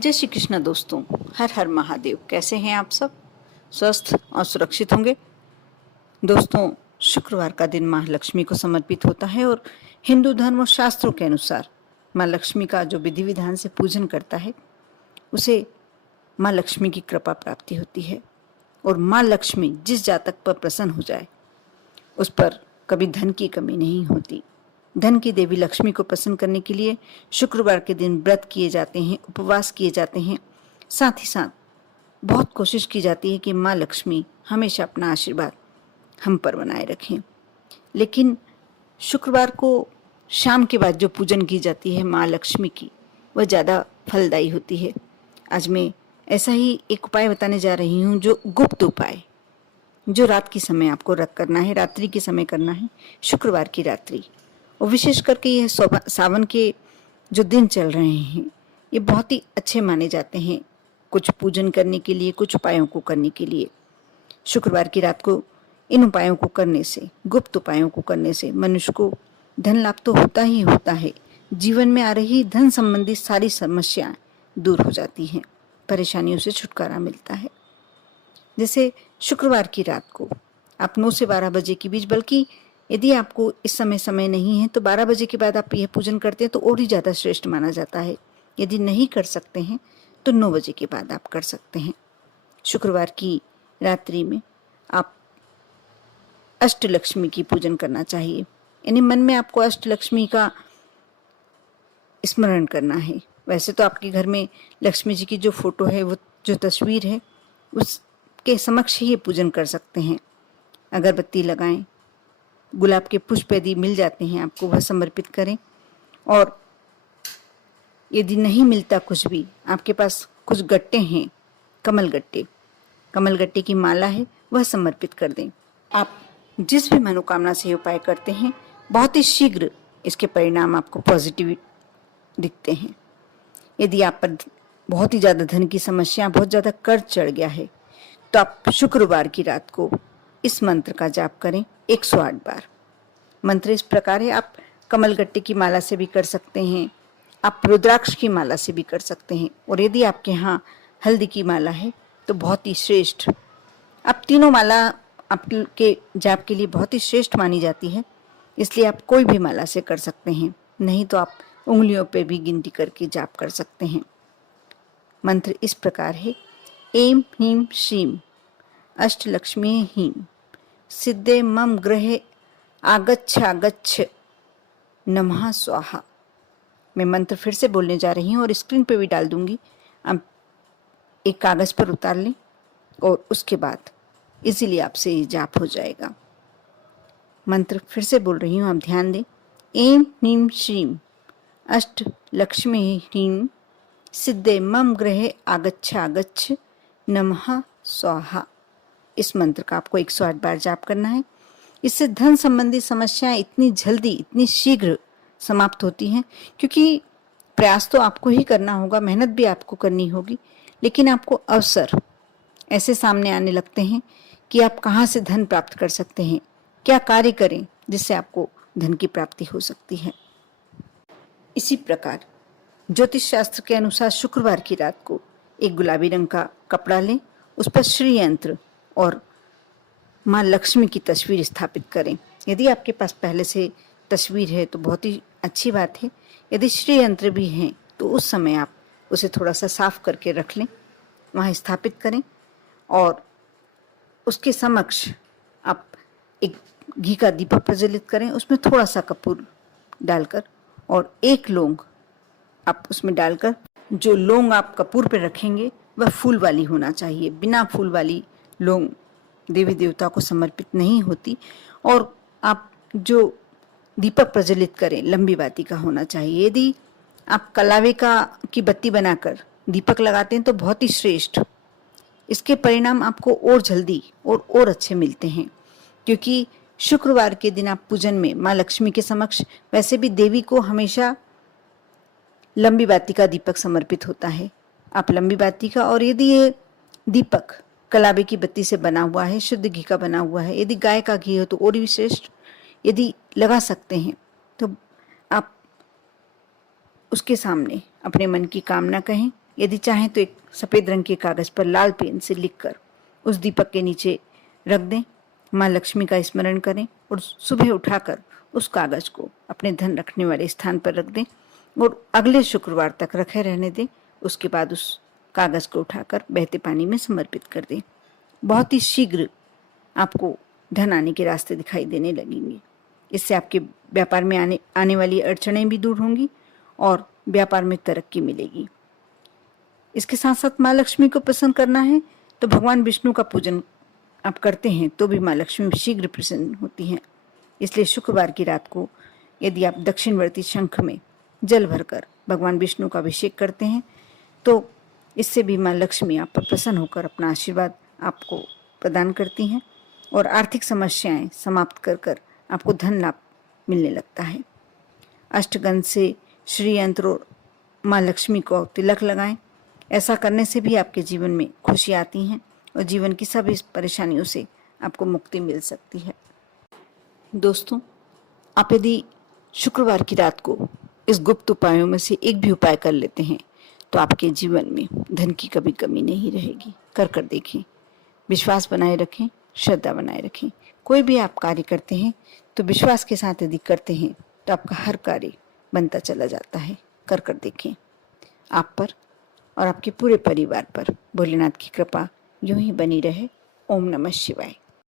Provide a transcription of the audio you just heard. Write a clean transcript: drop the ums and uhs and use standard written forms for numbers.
जय श्री कृष्ण दोस्तों, हर हर महादेव। कैसे हैं आप सब? स्वस्थ और सुरक्षित होंगे। दोस्तों, शुक्रवार का दिन माँ लक्ष्मी को समर्पित होता है और हिंदू धर्म और शास्त्रों के अनुसार माँ लक्ष्मी का जो विधि विधान से पूजन करता है उसे माँ लक्ष्मी की कृपा प्राप्ति होती है। और माँ लक्ष्मी जिस जातक पर प्रसन्न हो जाए उस पर कभी धन की कमी नहीं होती। धन की देवी लक्ष्मी को प्रसन्न करने के लिए शुक्रवार के दिन व्रत किए जाते हैं, उपवास किए जाते हैं। साथ ही साथ बहुत कोशिश की जाती है कि माँ लक्ष्मी हमेशा अपना आशीर्वाद हम पर बनाए रखें। लेकिन शुक्रवार को शाम के बाद जो पूजन की जाती है माँ लक्ष्मी की, वह ज़्यादा फलदायी होती है। आज मैं ऐसा ही एक उपाय बताने जा रही हूँ, जो गुप्त उपाय, जो रात के समय आपको करना है, रात्रि के समय करना है, शुक्रवार की रात्रि। और विशेष करके यह सावन के जो दिन चल रहे हैं ये बहुत ही अच्छे माने जाते हैं कुछ पूजन करने के लिए, कुछ उपायों को करने के लिए। शुक्रवार की रात को इन उपायों को करने से, गुप्त उपायों को करने से मनुष्य को धन लाभ तो होता ही होता है। जीवन में आ रही धन संबंधी सारी समस्याएं दूर हो जाती हैं, परेशानियों से छुटकारा मिलता है। जैसे शुक्रवार की रात को आप 9 से 12 बजे के बीच, बल्कि यदि आपको इस समय नहीं है तो 12 बजे के बाद आप यह पूजन करते हैं तो और ही ज़्यादा श्रेष्ठ माना जाता है। यदि नहीं कर सकते हैं तो 9 बजे के बाद आप कर सकते हैं। शुक्रवार की रात्रि में आप अष्टलक्ष्मी की पूजन करना चाहिए। यानी मन में आपको अष्टलक्ष्मी का स्मरण करना है। वैसे तो आपके घर में लक्ष्मी जी की जो फोटो है, वो जो तस्वीर है, उसके समक्ष ही ये पूजन कर सकते हैं। अगरबत्ती लगाएं, गुलाब के पुष्प यदि मिल जाते हैं आपको, वह समर्पित करें। और यदि नहीं मिलता कुछ भी, आपके पास कुछ गट्टे हैं, कमल गट्टे की माला है, वह समर्पित कर दें। आप जिस भी मनोकामना से उपाय करते हैं, बहुत ही शीघ्र इसके परिणाम आपको पॉजिटिव दिखते हैं। यदि आप पर बहुत ही ज़्यादा धन की समस्या, बहुत ज़्यादा कर्ज चढ़ गया है, तो आप शुक्रवार की रात को इस मंत्र का जाप करें 108 बार। मंत्र इस प्रकार है, आप कमलगट्टे की माला से भी कर सकते हैं, आप रुद्राक्ष की माला से भी कर सकते हैं, और यदि आपके यहाँ हल्दी की माला है तो बहुत ही श्रेष्ठ। आप तीनों माला आपके जाप के लिए बहुत ही श्रेष्ठ मानी जाती है, इसलिए आप कोई भी माला से कर सकते हैं, नहीं तो आप उंगलियों पे भी गिनती करके जाप कर सकते हैं। मंत्र इस प्रकार है, ऐं ह्रीं श्रीं अष्टलक्ष्मी हीं सिद्धे मम गृहे आगच्छ नमः स्वाहा। मैं मंत्र फिर से बोलने जा रही हूँ और स्क्रीन पे भी डाल दूंगी, आप एक कागज पर उतार लें और उसके बाद इजीली आपसे ये जाप हो जाएगा। मंत्र फिर से बोल रही हूँ, आप ध्यान दें। ऐं ह्रीं श्रीं अष्टलक्ष्मी ह्रीं सिद्धे मम गृहे आगच्छ नमः स्वाहा। इस मंत्र का आपको 108 बार जाप करना है। इससे धन संबंधी समस्याएं इतनी जल्दी, इतनी शीघ्र समाप्त होती हैं, क्योंकि प्रयास तो आपको ही करना होगा, मेहनत भी आपको करनी होगी, लेकिन आपको अवसर ऐसे सामने आने लगते हैं कि आप कहाँ से धन प्राप्त कर सकते हैं, क्या कार्य करें जिससे आपको धन की प्राप्ति हो सकती है। इसी प्रकार ज्योतिष शास्त्र के अनुसार शुक्रवार की रात को एक गुलाबी रंग का कपड़ा लें, उस पर श्री यंत्र और माँ लक्ष्मी की तस्वीर स्थापित करें। यदि आपके पास पहले से तस्वीर है तो बहुत ही अच्छी बात है, यदि श्री यंत्र भी हैं तो उस समय आप उसे थोड़ा सा साफ करके रख लें, वहाँ स्थापित करें और उसके समक्ष आप एक घी का दीपक प्रज्वलित करें, उसमें थोड़ा सा कपूर डालकर, और एक लौंग आप उसमें डालकर, जो लौंग आप कपूर पे रखेंगे वह फूल वाली होना चाहिए। बिना फूल वाली लौंग देवी देवता को समर्पित नहीं होती। और आप जो दीपक प्रज्वलित करें लंबी बाती का होना चाहिए। यदि आप कलावे की बत्ती बनाकर दीपक लगाते हैं तो बहुत ही श्रेष्ठ, इसके परिणाम आपको और जल्दी और अच्छे मिलते हैं, क्योंकि शुक्रवार के दिन आप पूजन में माँ लक्ष्मी के समक्ष, वैसे भी देवी को हमेशा लंबी बाती का दीपक समर्पित होता है, आप लंबी बाती का, और यदि ये दीपक कलावे की बत्ती से बना हुआ है, शुद्ध घी का बना हुआ है, यदि गाय का घी हो तो और भी श्रेष्ठ, यदि लगा सकते हैं तो आप उसके सामने अपने मन की कामना कहें, यदि चाहें तो एक सफ़ेद रंग के कागज़ पर लाल पेन से लिखकर उस दीपक के नीचे रख दें। माँ लक्ष्मी का स्मरण करें और सुबह उठाकर उस कागज़ को अपने धन रखने वाले स्थान पर रख दें और अगले शुक्रवार तक रखे रहने दें। उसके बाद उस कागज़ को उठाकर बहते पानी में समर्पित कर दें। बहुत ही शीघ्र आपको धन आने के रास्ते दिखाई देने लगेंगे। इससे आपके व्यापार में आने वाली अड़चनें भी दूर होंगी और व्यापार में तरक्की मिलेगी। इसके साथ साथ माँ लक्ष्मी को प्रसन्न करना है तो भगवान विष्णु का पूजन आप करते हैं तो भी माँ लक्ष्मी शीघ्र प्रसन्न होती हैं। इसलिए शुक्रवार की रात को यदि आप दक्षिणवर्ती शंख में जल भरकर भगवान विष्णु का अभिषेक करते हैं तो इससे भी माँ लक्ष्मी आप पर प्रसन्न होकर अपना आशीर्वाद आपको प्रदान करती हैं और आर्थिक समस्याएं समाप्त कर कर आपको धन लाभ मिलने लगता है। अष्टगंध से श्री यंत्र और माँ लक्ष्मी को तिलक लगाएं। ऐसा करने से भी आपके जीवन में खुशी आती हैं और जीवन की सभी परेशानियों से आपको मुक्ति मिल सकती है। दोस्तों, आप यदि शुक्रवार की रात को इस गुप्त उपायों में से एक भी उपाय कर लेते हैं तो आपके जीवन में धन की कभी कमी नहीं रहेगी। कर देखें। विश्वास बनाए रखें, श्रद्धा बनाए रखें। कोई भी आप कार्य करते हैं तो विश्वास के साथ यदि करते हैं तो आपका हर कार्य बनता चला जाता है। कर देखें। आप पर और आपके पूरे परिवार पर भोलेनाथ की कृपा यूं ही बनी रहे। ओम नमः शिवाय।